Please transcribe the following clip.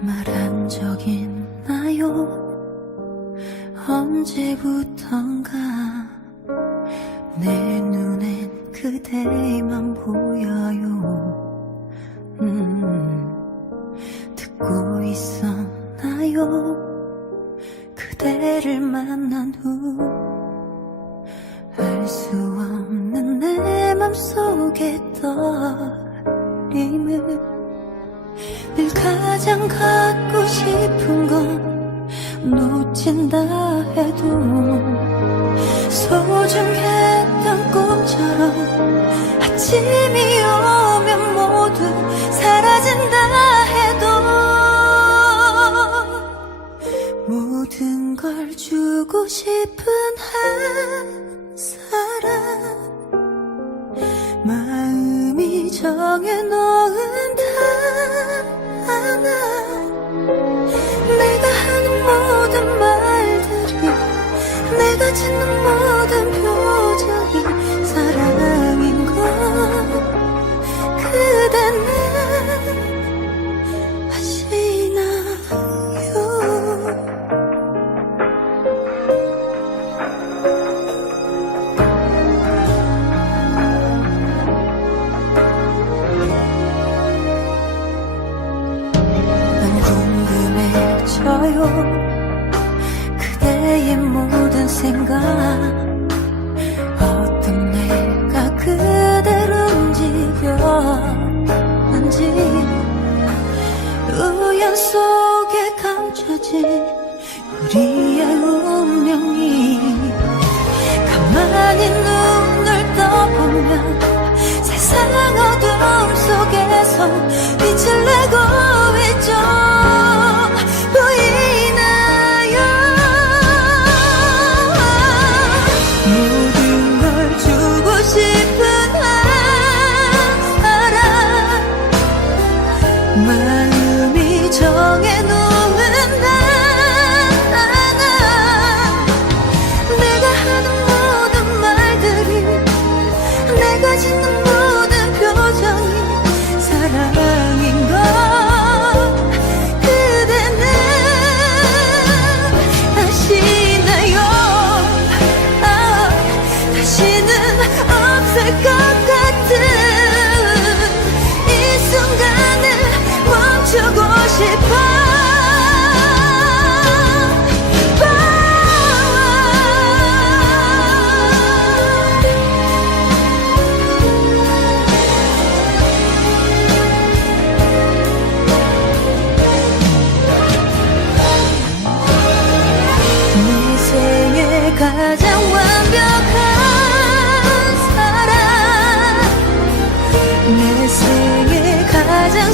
말한 적 있나요? 언제부턴가 내 눈엔 그대만 보여요. 듣고 있었나요? 그대를 만난 후 알 수 없는 내 맘속의 떨림을 늘 가장 갖고 싶은 건 놓친다 해도 소중했던 꿈처럼 아침이 오면 모두 사라진다 해도 모든 걸 주고 싶은 한 사람 마음이 정해놓은 하나 내가 하는 모든 말들이 내가 짓는 모든 표정이 사랑인 걸 그대는 아시나요? 그대의 모든 생각 어떤 내가 그대로 움직였는지 우연 속에 감춰진 우리의 운명이 가만히 눈을 떠보면 세상 어둠 속에서 빛을 내고 있죠. 마음이 정해놓은 하나 내가 하는 모든 말들이 내가 짓는 모든 표정이 사랑인 걸 그대는 아시나요? 다시는 없을 것 같은 이 순간을 멈추고 싶어. 내 생에 가장 완벽한 사랑 내 생에 가장